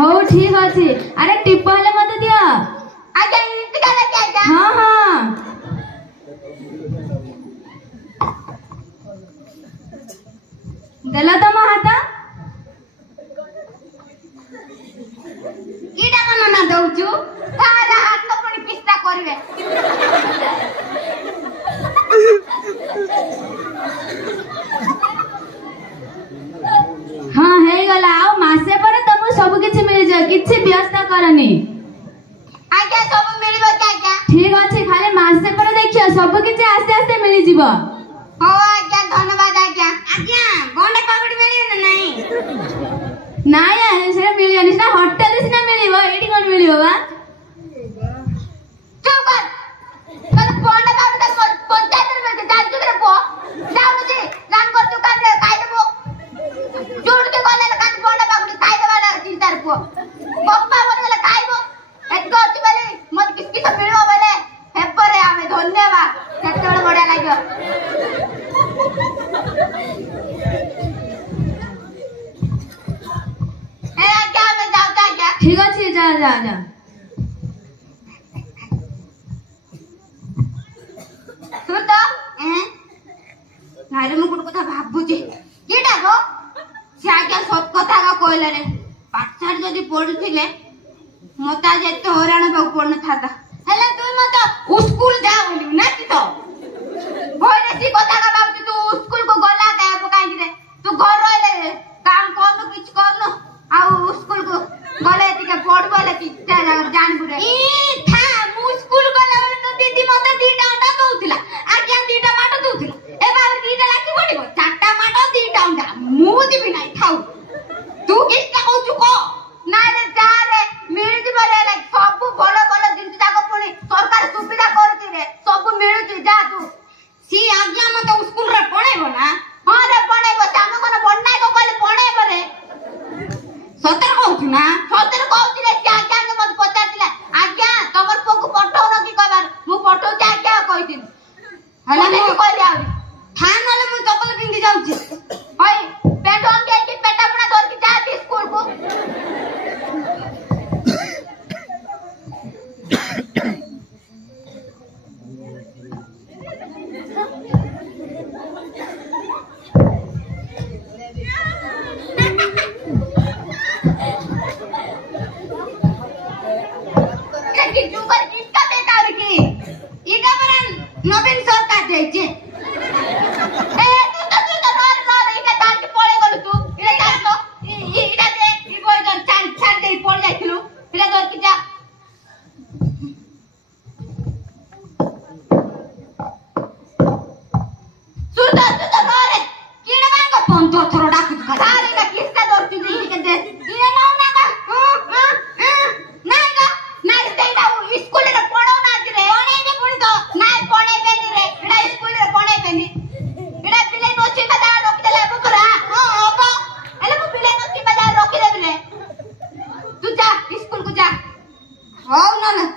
हो ठीक अच्छे अरे टिप हेले मत दिया आज्ञा इनती का लगे आज्ञा हाँ हाँ देला तो हाथ ईटा मन ना दउचु तारा हाथ तो पुणी पिस्ता करबे हाँ है गला आओ मासे पर तुम सब किछि मिल जाए किछि व्यस्त करनी आज्ञा सब मिलबो के आज्ञा ठीक अच्छे खाली मासे पर देखियो सब किछि आस्ते आस्ते मिली जीवो हो आज्ञा धन्यवाद आज्ञा आज्ञा गंडे पकड़ी मिलियो ना नहीं नाया से मिलियन ना होटल से ना मिलिबो एडी कोन मिलिबो बा चुप कर कल गंडे बाबू तक पंचायत में जाजू करे पो जाऊ मुझे राम कर दुकान रे खाई देबो जोड़ के गले काट गंडे बाबू खाई देबा चिंता रे पो पप्पा बोले गले खाइबो एतको अछि बोले मत किस किस मिलबो बोले हेपरे आमे धन्यवाद केते बड़ बढ़िया लागियो ए आज्ञा में जाऊ ता आज्ञा ठीक अच्छे जा जा जा सुन तो नारे मु गुड कथा भाबुची केटा गो से आज्ञा सत कथा का कहले रे पाठशाठ जदी पढुथिले मता जेते हराण बाबू पढन थाता हेले तू मत स्कूल जा बोली ना कि तो होइले सी कथा का बाबू तू स्कूल को गला का पकाई रे तू घर रहले काम करनु किछ करनु आ स्कूल को गले तिके पढबले कि जान बुरे ई था मु स्कूल गला वाला तो दीदी मते दीटा अंडा दउथिला आज्ञा दीटा माटो दउथिला ए बाबू दीटा लाकी पडिबो चारटा माटो दीटा अंडा मु दिबि नाही खाऊ तू किसका कहू को ना रे जा रे मिल दिबो रे लाइक सब बड़ बड़ जिंस जाको पुनी सरकार सुविधा करती रे सब मिलुची जा तू सी आज्ञा मते स्कूल रे पढाइबो ना हां रे पढाइबो साम कोन पढनाइ को कहले पढाइबो रे सतर कहू ना सतर कहू रे क्या आज्ञा ने मत पचारतिला आज्ञा तमर पोकु पठौ न की कहबार मु पठौ छ आज्ञा कहितिन हला ने कहले आ थान वाले मु चप्पल पिंदी जाउची होय पेट ऑन के पेटा अपना धर के जा स्कूल को नवीन सरकार जाइए ए तू तो नर इका तार के पळे गलु तू इले तार तो इटा दे ई कोइ जन छाड़ दे पड़ जाइथिलु इले दर की जा सुरता तू तो नर कीड़े मांगो पंतो थरो डाकु खाली का किसका दर तू दी के दे ये ना ना का ना का ना देता स्कूल रे पढ़ो ना रे पढ़े दे पुनी तो ना पढ़े बेनी रे इडा स्कूल रे पढ़े बेनी इडा पिले नोची बदा रोक देले बकरा हां अब एले मु पिले नोची बदा रोक दे रे तू जा स्कूल को जा हो ना ना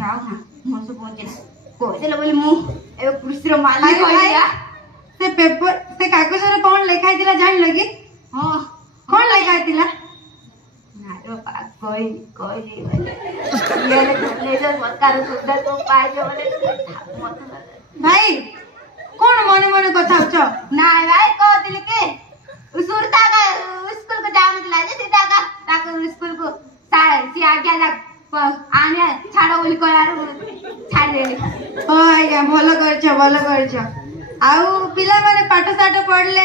जाओ ना मन से पहुंचे को देले बोले मु ए कृषि रो मालिक हो गया से पेपर से कागज रे कोन लिखाई दिला जान लगी हां कोन लिखाई दिला नारो पा कोई कोई ये ले जो सरकार सुविधा तो पाए जो बोले भाई कोन मने मने कथा छ ना भाई को दिल के सुरता का स्कूल को जाम दिला जे सीता का ताको स्कूल को सी आज्ञा जा आने छाड़ो बोली करारो छाड़ देली ओ आज्ञा भलो करछ आउ पिला माने पाठ साठ पढ़ले